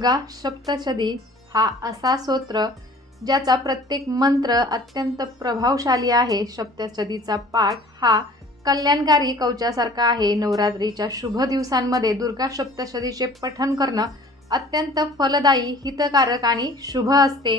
दुर्गा सप्तशती हा असा स्तोत्र ज्याचा प्रत्येक मंत्र अत्यंत प्रभावशाली आहे। सप्तशतीचा पाठ हा कल्याणकारी कवचासारखा आहे। नवरात्रीच्या शुभ दिवसांमध्ये दुर्गा सप्तशतीचे पठण करणं अत्यंत फलदायी, हितकारक आणि शुभ असते।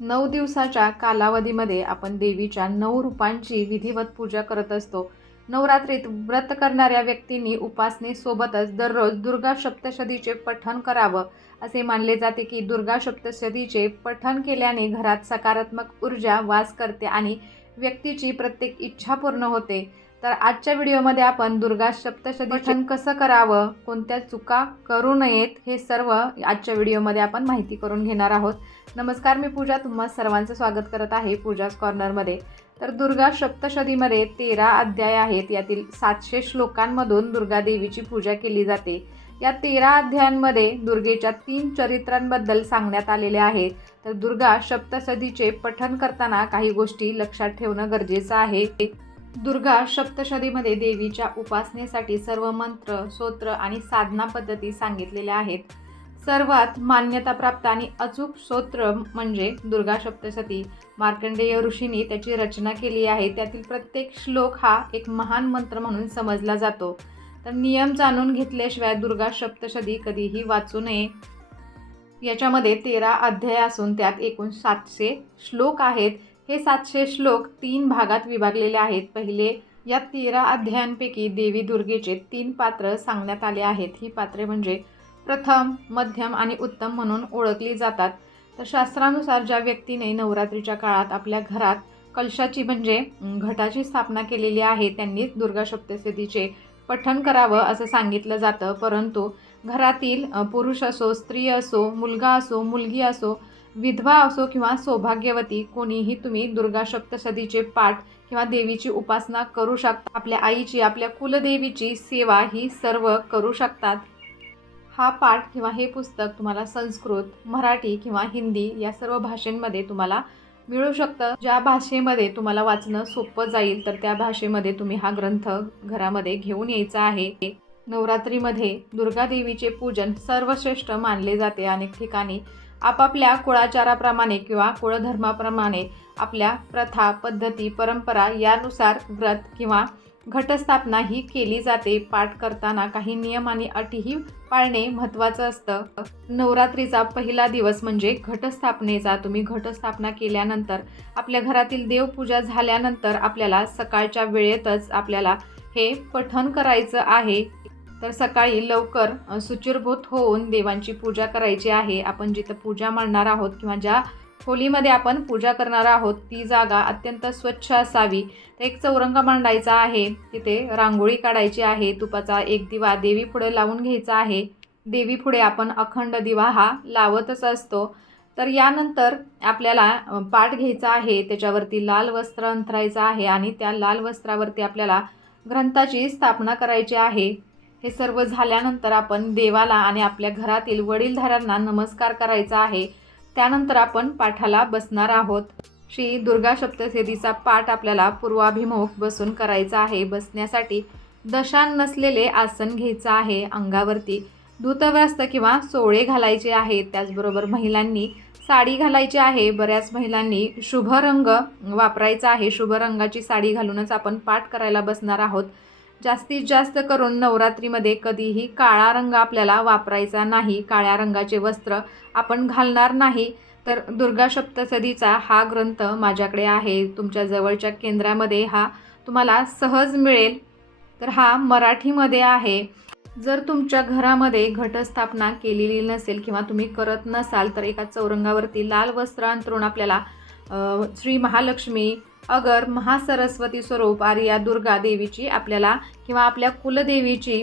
9 दिवसाच्या कालावधीमध्ये आपण देवीच्या 9 रूपांची विधिवत पूजा करत असतो। नवरात्रीत व्रत करणाऱ्या व्यक्तींनी उपासनेसोबतच दररोज दुर्गा सप्तशतीचे पठण करावं। असे मानले जाते की दुर्गा सप्तशतीचे पठण केल्याने घरात सकारात्मक ऊर्जा वास करते आणि व्यक्तीची प्रत्येक इच्छा पूर्ण होते। तर आजच्या व्हिडिओमध्ये आपण दुर्गा सप्तशती पठण कसं करावं, कोणत्या चुका करू नयेत, हे सर्व आजच्या व्हिडिओमध्ये आपण माहिती करून घेणार आहोत। नमस्कार, मी पूजा तुम्हा सर्वांचं स्वागत करत आहे पूजाज कॉर्नरमध्ये। तर दुर्गा सप्तशतीमध्ये 13 अध्याय आहेत। यातील 700 श्लोकांमधून दुर्गा देवीची पूजा केली जाते। या 13 अध्यायांमध्ये दुर्गेच्या 3 चरित्रांबद्दल सांगण्यात आलेले आहे। तर दुर्गा सप्तशतीचे पठण करताना काही गोष्टी लक्षात ठेवणं गरजेचं आहे। दुर्गा सप्तशतीमध्ये देवीच्या उपासनेसाठी सर्व मंत्र, स्तोत्र आणि साधना पद्धती सांगितलेल्या आहेत। सर्वात मान्यताप्राप्त आणि अचूक स्तोत्र म्हणजे दुर्गा सप्तशती। मार्कंडेय ऋषींनी त्याची रचना केली आहे। त्यातील प्रत्येक श्लोक हा एक महान मंत्र म्हणून समजला जातो। तर नियम जाणून घेतल्याशिवाय दुर्गा सप्तशती कधीही वाचू नये। याच्यामध्ये 13 अध्याय असून त्यात एकूण 700 श्लोक आहेत। हे 700 श्लोक 3 भागात विभागलेले आहेत। पहिले या 13 अध्यायांपैकी देवी दुर्गेचे 3 पात्र सांगण्यात आले आहेत। ही पात्रे म्हणजे प्रथम, मध्यम आणि उत्तम म्हणून ओळखली जातात। तर शास्त्रानुसार ज्या व्यक्तीने नवरात्रीच्या काळात आपल्या घरात कलशाची म्हणजे घटाची स्थापना केलेली आहे त्यांनीच दुर्गा सप्तशतीचे पठण करावं असं सांगितलं जातं। परंतु घरातील पुरुष असो, स्त्री असो, मुलगा असो, मुलगी असो, विधवा असो किंवा सौभाग्यवती कोणीही तुम्ही दुर्गा सप्तशतीचे पाठ किंवा देवीची उपासना करू शकता। आपल्या आईची, आपल्या कुलदेवीची सेवा ही सर्व करू शकतात। हा पाठ किंवा हे पुस्तक तुम्हाला संस्कृत, मराठी किंवा हिंदी या सर्व भाषांमध्ये तुम्हाला मिळू शकतं। ज्या भाषेमध्ये तुम्हाला वाचणं सोपं जाईल तर त्या भाषेमध्ये तुम्ही हा ग्रंथ घरामध्ये घेऊन यायचा आहे। नवरात्रीमध्ये दुर्गा देवीचे पूजन सर्वश्रेष्ठ मानले जाते। अनेक ठिकाणी आपापल्या कुळाचाराप्रमाणे किंवा कुळधर्माप्रमाणे आपल्या प्रथा, पद्धती, परंपरा यानुसार व्रत किंवा घटस्थापना ही केली जाते। पाठ करताना काही नियम आणि अटीही पाळणे महत्त्वाचं असतं। नवरात्रीचा पहिला दिवस म्हणजे घटस्थापनेचा। तुम्ही घटस्थापना केल्यानंतर आपल्या घरातील देवपूजा झाल्यानंतर आपल्याला सकाळच्या वेळेतच आपल्याला हे पठण करायचं आहे। तर सकाळी लवकर शुचिर्भूत होऊन देवांची पूजा करायची आहे। आपण जिथं पूजा मांडणार आहोत किंवा ज्या खोलीमध्ये आपण पूजा करणार आहोत ती जागा अत्यंत स्वच्छ असावी। तर एक चौरंग मांडायचा आहे, तिथे रांगोळी काढायची आहे, तुपाचा एक दिवा देवी पुढे लावून घ्यायचा आहे। देवी पुढे आपण अखंड दिवा हा लावतच असतो। तर यानंतर आपल्याला पाट घ्यायचा आहे, त्याच्यावरती लाल वस्त्र अंथरायचं आहे आणि त्या लाल वस्त्रावरती आपल्याला ग्रंथाची स्थापना करायची आहे। हे सर्व झाल्यानंतर आपण देवाला आणि आपल्या घरातील वडीलधाऱ्यांना नमस्कार करायचा आहे। त्यानंतर आपण पाठाला बसणार आहोत। श्री दुर्गा सप्तशतीचा पाठ आपल्याला पूर्वाभिमुख बसून करायचा आहे। बसण्यासाठी दशान नसलेले आसन घ्यायचं आहे। अंगावरती धूतवस्त्र किंवा सोळे घालायचे आहेत। त्याचबरोबर महिलांनी साडी घालायची आहे। बऱ्याच महिलांनी शुभ रंग वापरायचा आहे। शुभ रंगाची साडी घालूनच आपण पाठ करायला बसणार आहोत। जास्तीत जास्त करून नवरात्रीमध्ये कधीही काळा रंग आपल्याला वापरायचा नाही। काळ्या रंगाचे वस्त्र आपण घालणार नाही। तर दुर्गा सप्तशतीचा हा ग्रंथ माझ्याकडे आहे। तुमच्या जवळच्या केंद्रामध्ये हा तुम्हाला सहज मिळेल। तर हा मराठीमध्ये आहे। जर तुमच्या घरामध्ये घटस्थापना केलेली नसेल किंवा तुम्ही करत नसाल तर एका चौरंगावरती लाल वस्त्र अंथरून आपल्याला श्री महालक्ष्मी, अगर महासरस्वती स्वरूप आर्या दुर्गा देवीची आपल्याला किंवा आपल्या कुलदेवीची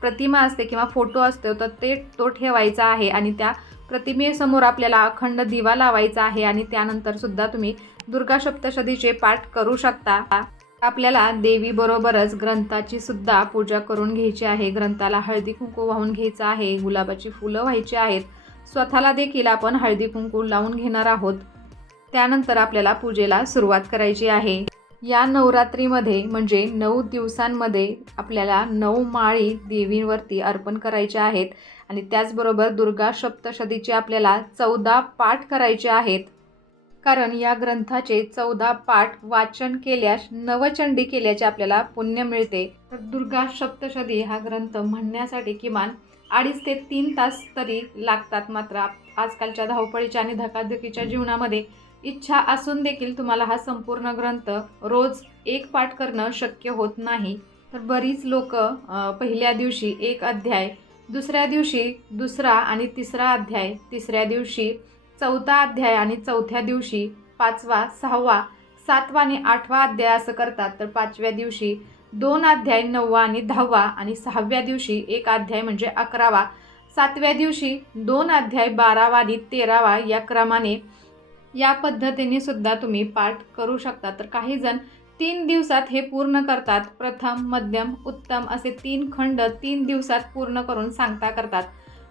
प्रतिमा असते किंवा फोटो असतो तर तो ठेवायचा आहे आणि त्या प्रतिमेसमोर आपल्याला अखंड दिवा लावायचा आहे आणि त्यानंतर सुद्धा तुम्ही दुर्गा सप्तशतीचे पाठ करू शकता। आपल्याला देवीबरोबरच ग्रंथाची सुद्धा पूजा करून घ्यायची आहे। ग्रंथाला हळदी कुंकू वाहून घ्यायचं आहे, गुलाबाची फुलं व्हायची आहेत, स्वतःला देखील आपण हळदी कुंकू लावून घेणार आहोत। त्यानंतर आपल्याला पूजेला सुरुवात करायची आहे। या नवरात्रीमध्ये म्हणजे 9 दिवसांमध्ये आपल्याला 9 माळी देवींवरती अर्पण करायच्या आहेत आणि त्याचबरोबर दुर्गा सप्तशतीचे आपल्याला 14 पाठ करायचे आहेत. कारण या ग्रंथाचे 14 पाठ वाचन केल्यास नवचंडी केल्याचे आपल्याला पुण्य मिळते. तर दुर्गा सप्तशती हा ग्रंथ म्हणण्यासाठी किमान 2.5 ते 3 तास तरी लागतात. मात्र आजकालच्या धावपळीच्या आणि धकाधकीच्या जीवनामध्ये इच्छा असून देखील तुम्हाला हा संपूर्ण ग्रंथ रोज एक पाठ करणं शक्य होत नाही. तर बरीच लोक पहिल्या दिवशी एक अध्याय, दुसऱ्या दिवशी दुसरा आणि तिसरा अध्याय, तिसऱ्या दिवशी चौथा अध्याय आणि चौथ्या दिवशी 5वा, 6वा, 7वा आणि 8वा अध्याय असं करतात. तर 5व्या दिवशी 2 अध्याय, 9वा आणि 10वा आणि 6व्या दिवशी एक अध्याय म्हणजे 11वा, 7व्या दिवशी 2 अध्याय, 12वा आणि 13वा या क्रमाने या पद्धतीने सुद्धा तुम्ही पाठ करू शकता. तर काही जण 3 दिवसात हे पूर्ण करतात. प्रथम, मध्यम, उत्तम असे 3 खंड 3 दिवसात पूर्ण करून सांगता करतात.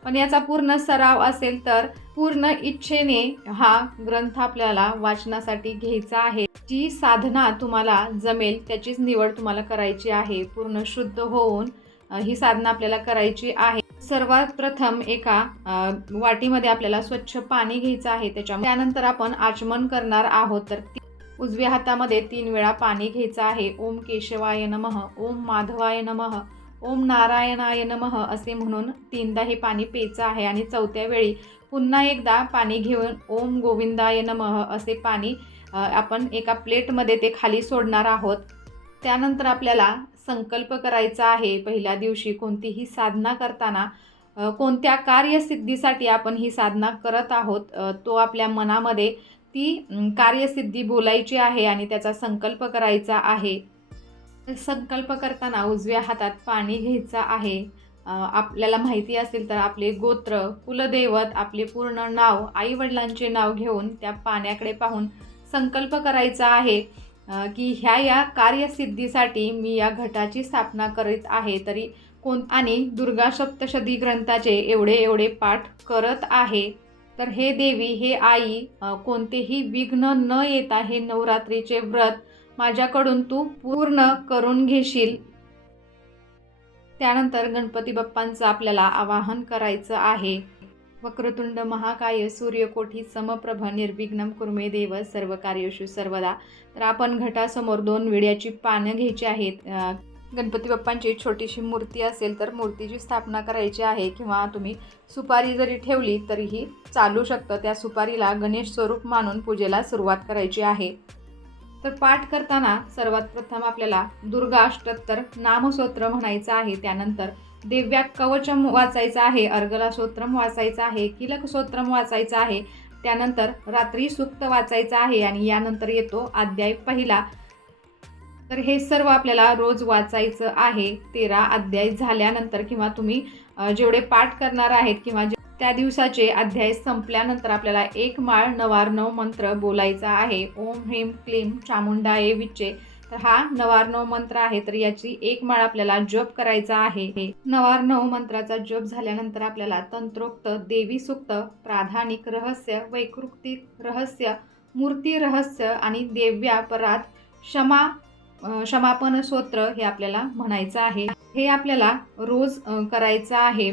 पण याचा पूर्ण सराव असेल तर पूर्ण इच्छेने हा ग्रंथ आपल्याला वाचनासाठी घ्यायचा आहे. जी साधना तुम्हाला जमेल त्याचीच निवड तुम्हाला करायची आहे. पूर्ण शुद्ध होऊन ही साधना आपल्याला करायची आहे. सर्वात प्रथम एका वाटीमध्ये आपल्याला स्वच्छ पाणी घ्यायचं आहे. त्यानंतर आपण आचमन करणार आहोत. तर उजव्या हातामध्ये 3 वेळा पाणी घ्यायचं आहे. ओम केशवाय नमः, ओम माधवाय नमः, ओम नारायणाय नमः असे म्हणून 3दा हे पाणी प्यायचं आहे. आणि 4थ्या वेळी पुन्हा एकदा पाणी घेऊन ओम गोविंदाय नमः असे पाणी आपण एका प्लेटमध्ये ते खाली सोडणार आहोत. त्यानंतर आपल्याला संकल्प करायचा आहे. पहिल्या दिवशी कोणतीही साधना करताना कोणत्या कार्यसिद्धीसाठी आपण ही साधना करत आहोत तो आपल्या मनामध्ये ती कार्यसिद्धी बोलायची आहे आणि त्याचा संकल्प करायचा आहे. संकल्प करताना उजव्या हातात पाणी घ्यायचं आहे. आपल्याला माहिती असेल तर आपले गोत्र, कुलदैवत, आपले पूर्ण नाव, आईवडिलांचे नाव घेऊन त्या पाण्याकडे पाहून संकल्प करायचा आहे की ह्या कार्यसिद्धीसाठी मी या घटाची स्थापना करीत आहे. तरी आणि दुर्गा सप्तशती ग्रंथाचे एवढे पाठ करत आहे. तर हे देवी, हे आई, कोणतेही विघ्न न येता हे नवरात्रीचे व्रत माझ्याकडून तू पूर्ण करून घेशील. त्यानंतर गणपती बाप्पांचं आपल्याला आवाहन करायचं आहे. वक्रतुंड महाकाय सूर्यकोटी समप्रभ निर्विघ्नं कुर्मे देव सर्व कार्येषु सर्वदा. तर आपण घटासमोर 2 विड्याची पानं घ्यायची आहेत. गणपती बाप्पांची छोटीशी मूर्ती असेल तर मूर्तीची स्थापना करायची आहे किंवा तुम्ही सुपारी जरी ठेवली तरीही चालू शकतं. त्या सुपारीला गणेश स्वरूप मानून पूजेला सुरुवात करायची आहे. तर पाठ करताना सर्वात प्रथम आपल्याला दुर्गा अष्टोत्तर नामस्तोत्र म्हणायचं आहे. त्यानंतर दिव्या कवचम वाचायचं आहे, अर्गला स्तोत्रम वाचायचं आहे, किलक स्तोत्रम वाचायचं आहे. त्यानंतर रात्री सूक्त वाचायचं आहे आणि यानंतर येतो अध्याय पहिला. तर हे सर्व आपल्याला रोज वाचायचं आहे. 13 अध्याय झाल्यानंतर किंवा तुम्ही जेवढे पाठ करणार आहेत किंवा त्या दिवसाचे अध्याय संपल्यानंतर आपल्याला 1 माळ नवार्णव मंत्र बोलायचा आहे. ओम ह्रीं क्लीं चामुंडाये विच्चे. तर हा नवार्णव मंत्र आहे. तर याची 1 माळ आपल्याला जप करायचा आहे. नवार्णव मंत्राचा जप झाल्यानंतर आपल्याला तंत्रोक्त देवी सूक्त, प्राधानिक रहस्य, वैकृतिक रहस्य, मूर्ती रहस्य आणि देव्यापराध क्षमापन स्तोत्र हे आपल्याला म्हणायचं आहे. हे आपल्याला रोज करायचं आहे.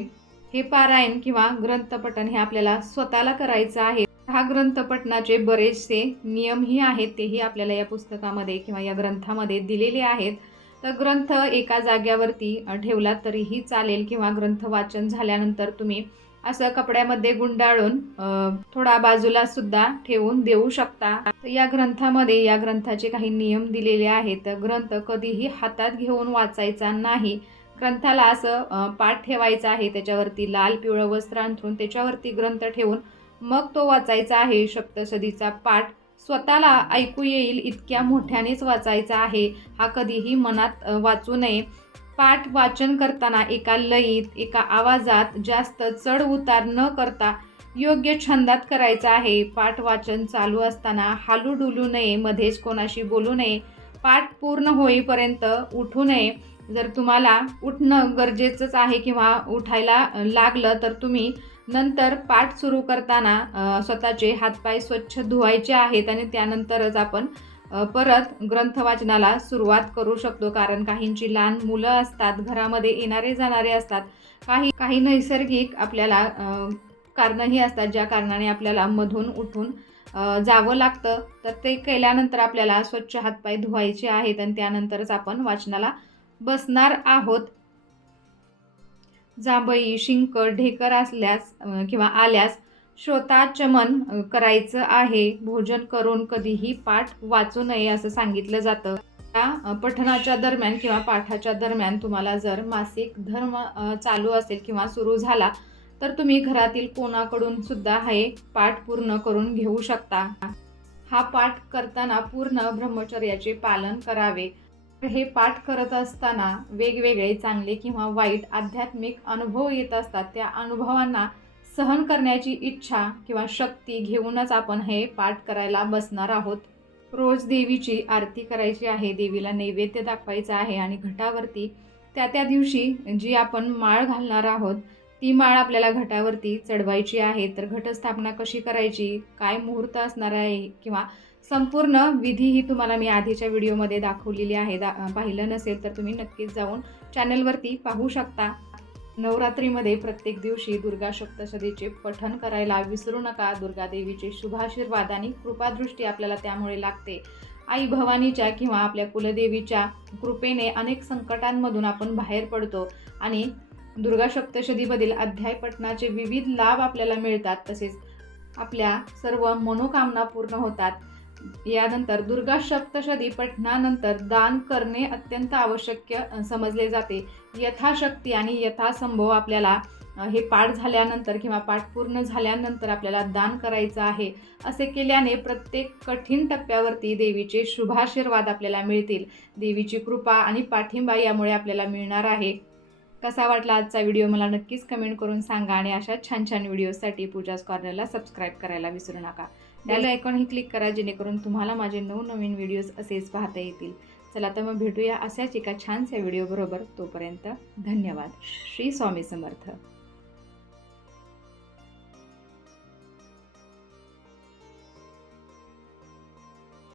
हे पारायण किंवा ग्रंथपठण हे आपल्याला स्वतःला करायचं आहे. हा ग्रंथपठणाचे बरेचसे नियमही आहेत, तेही आपल्याला या पुस्तकामध्ये किंवा या ग्रंथामध्ये दिलेले आहेत. तर ग्रंथ एका जाग्यावरती ठेवला तरीही चालेल किंवा ग्रंथ वाचन झाल्यानंतर तुम्ही असं कपड्यामध्ये गुंडाळून थोडा बाजूला सुद्धा ठेवून देऊ शकता. या ग्रंथामध्ये या ग्रंथाचे काही नियम दिलेले आहेत. ग्रंथ कधीही हातात घेऊन वाचायचा नाही. ग्रंथाला असं पाठ ठेवायचा आहे, त्याच्यावरती लाल पिवळं वस्त्र अंथरून त्याच्यावरती ग्रंथ ठेवून मग तो वाचायचा आहे. सप्तशतीचा पाठ स्वतःला ऐकू येईल इतक्या मोठ्यानेच वाचायचा आहे. हा कधीही मनात वाचू नये. पाठ वाचन करताना एका लयीत, एका आवाजात जास्त चढ उतार न करता योग्य छंदात करायचा आहे. पाठ वाचन चालू असताना हालू डुलू नये, मध्येच कोणाशी बोलू नये. पाठ पूर्ण होईपर्यंत उठू नये. जर तुम्हाला उठणं गरजेचंच आहे किंवा उठायला लागलं तर तुम्ही नंतर पाठ सुरू करताना स्वतःचे हातपाय स्वच्छ धुवायचे आहेत आणि त्यानंतरच आपण परत ग्रंथ वाचनाला सुरुवात करू शकतो. कारण काहींची लहान मुलं असतात, घरामध्ये येणारे जाणारे असतात, काही काही नैसर्गिक आपल्याला कारणंही असतात, ज्या कारणाने आपल्याला मधून उठून जावं लागतं. तर ते केल्यानंतर आपल्याला स्वच्छ हातपाय धुवायचे आहेत आणि त्यानंतरच आपण वाचनाला बसणार आहोत. जांभई, शिंक, ढेकर असल्यास किंवा आल्यास श्रोताचमन करायचं आहे. भोजन करून कधीही पाठ वाचू नये असं सांगितलं जातं. त्या पठणाच्या दरम्यान किंवा पाठाच्या दरम्यान तुम्हाला जर मासिक धर्म चालू असेल किंवा सुरू झाला तर तुम्ही घरातील कोणाकडून सुद्धा हे पाठ पूर्ण करून घेऊ शकता. हा पाठ करताना पूर्ण ब्रह्मचर्याचे पालन करावे. हे पाठ करत असताना वेगवेगळे चांगले किंवा वाईट आध्यात्मिक अनुभव येत असतात. त्या अनुभवांना सहन करण्याची इच्छा किंवा शक्ती घेऊनच आपण हे पाठ करायला बसणार आहोत. रोज देवीची आरती करायची आहे, देवीला नैवेद्य दाखवायचा आहे आणि घटावरती त्या दिवशी जी आपण माळ घालणार आहोत ती माळ आपल्याला घटावरती चढवायची आहे. तर घटस्थापना कशी करायची, काय मुहूर्त असणार आहे किंवा संपूर्ण विधी ही तुम्हाला मी आधीच्या व्हिडिओमध्ये दाखवलेली आहे. पाहिलं नसेल तर तुम्ही नक्कीच जाऊन चॅनलवरती पाहू शकता. नवरात्रीमध्ये प्रत्येक दिवशी दुर्गा सप्तशतीचे पठण करायला विसरू नका. दुर्गा देवीचे शुभाशीर्वाद आणि कृपादृष्टी आपल्याला त्यामुळे लागते. आई भवानीच्या किंवा आपल्या कुलदेवीच्या कृपेने अनेक संकटांमधून आपण बाहेर पडतो आणि दुर्गा सप्तशतीमधील अध्याय पठणाचे विविध लाभ आपल्याला मिळतात. तसेच आपल्या सर्व मनोकामना पूर्ण होतात. यानंतर दुर्गा सप्तशती पठणानंतर दान करणे अत्यंत आवश्यक समजले जाते. यथाशक्ती आणि यथासंभव आपल्याला हे पाठ झाल्यानंतर किंवा पाठ पूर्ण झाल्यानंतर आपल्याला दान करायचं आहे. असे केल्याने प्रत्येक कठीण टप्प्यावरती देवीचे शुभाशीर्वाद आपल्याला मिळतील. देवीची कृपा आणि पाठिंबा यामुळे आपल्याला मिळणार आहे. कसा वाटला आजचा व्हिडिओ मला नक्कीच कमेंट करून सांगा आणि अशा छान छान व्हिडिओसाठी पूजाज कॉर्नरला सबस्क्राईब करायला विसरू नका. बेल आयकॉन ही क्लिक करा जेणेकरून तुम्हाला माझे नवनवीन व्हिडिओज असेच पाहता येतील. चला तर मग भेटूया अशाच एका छानशा व्हिडिओ बरोबर. तोपर्यंत धन्यवाद. श्री स्वामी समर्थ.